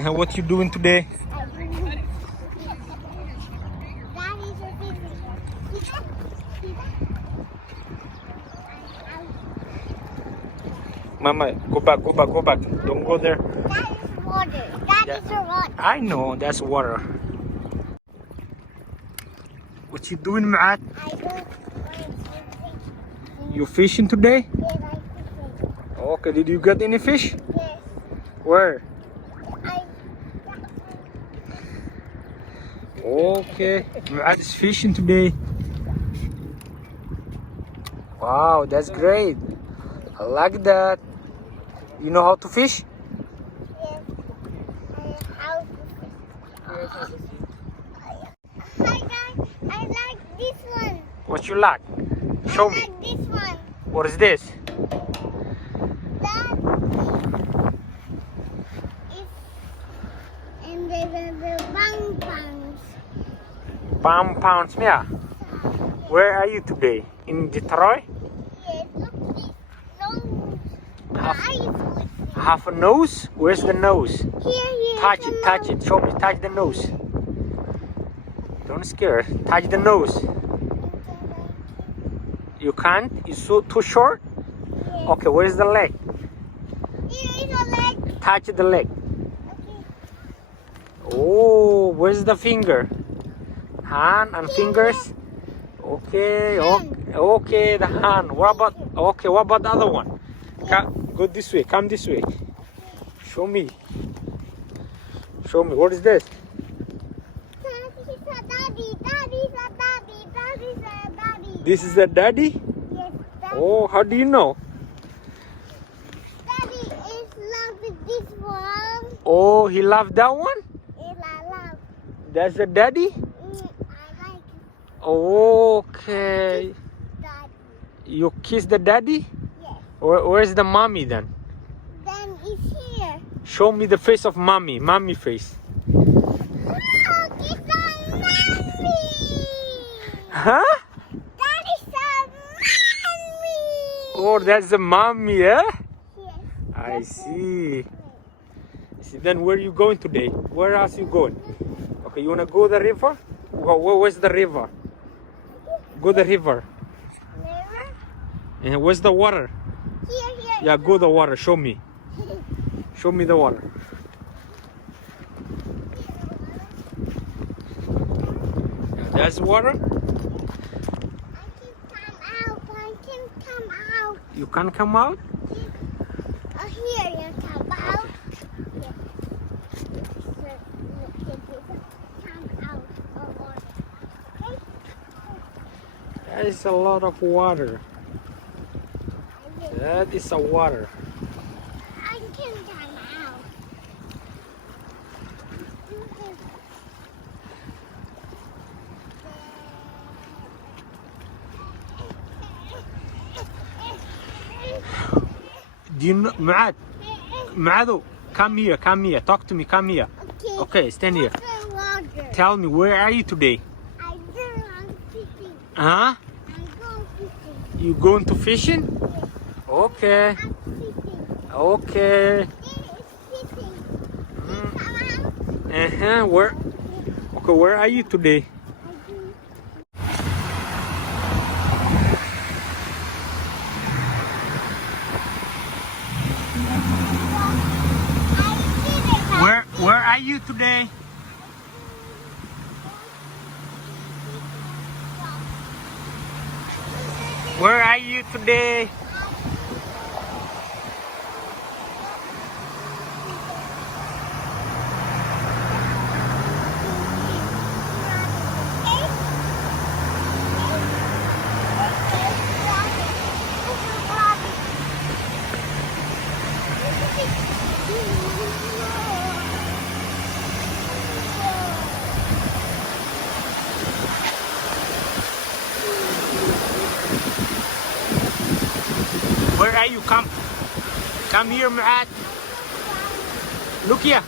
What you doing today? Mama, go back, go back, go back. Don't go there. That is water. That is a rock. I know, that's water. What you doing, Muaad? I don't want to You fishing today? Yes, I fishing. Okay, did you get any fish? Yes. Where? I Okay, Muaad is fishing today. Wow, that's great. I like that. You know how to fish? yes. How to fish. Hi guys, I like this one. What you like? Show I me. like this one. What is this? That is and the bang bangs. Pounds, yeah. Where are you today? In Detroit? Yes, look this long Half, eyes. half a nose? Where's the nose? Here. Touch come it, touch on. it. Show me, touch the nose. Don't scare. Touch the nose. You can't? It's too short? Yes. Okay, where's the leg? Here is a leg. Touch the leg. Okay. Oh, where's the finger? Hand and fingers? Okay, okay, the hand. What about the other one? Go this way, come this way. Show me. Show me, what is this? This is the daddy? Yes, Oh, how do you know? daddy is love this one. Oh, he loved that one? Is I love. That's the daddy? I like Okay. daddy. You kiss the daddy? Yes. Where's the mommy then? Then it's here. Show me the face of mommy. Mommy face. Look, it's a mommy. Huh? That is a mommy. Oh, that's the mommy, eh? Yes. I see. See, then where are you going today? Where else you going? Okay, you wanna go the river? Where's the river? Go the river. River? And where's the water? Here. Yeah, go the water. Show me. Show me the water. Yeah, that's water. I can come out. You can come out. Here you come out. Yes. Come out of water. Okay? That is a lot of water. That is a water. I can come out. Do you know, Muaad? Muaad, come here, come here. Talk to me, come here. Okay, stand here. Water. Tell me, where are you today? I go on fishing. Huh? I go fishing. You going to fishing? Yes. Okay, I'm fishing. okay. This is fishing. Come out. Where? Okay, where are you today? I do. Where are you today? Where are you today? Where are you? Come here, Muaad. Look here.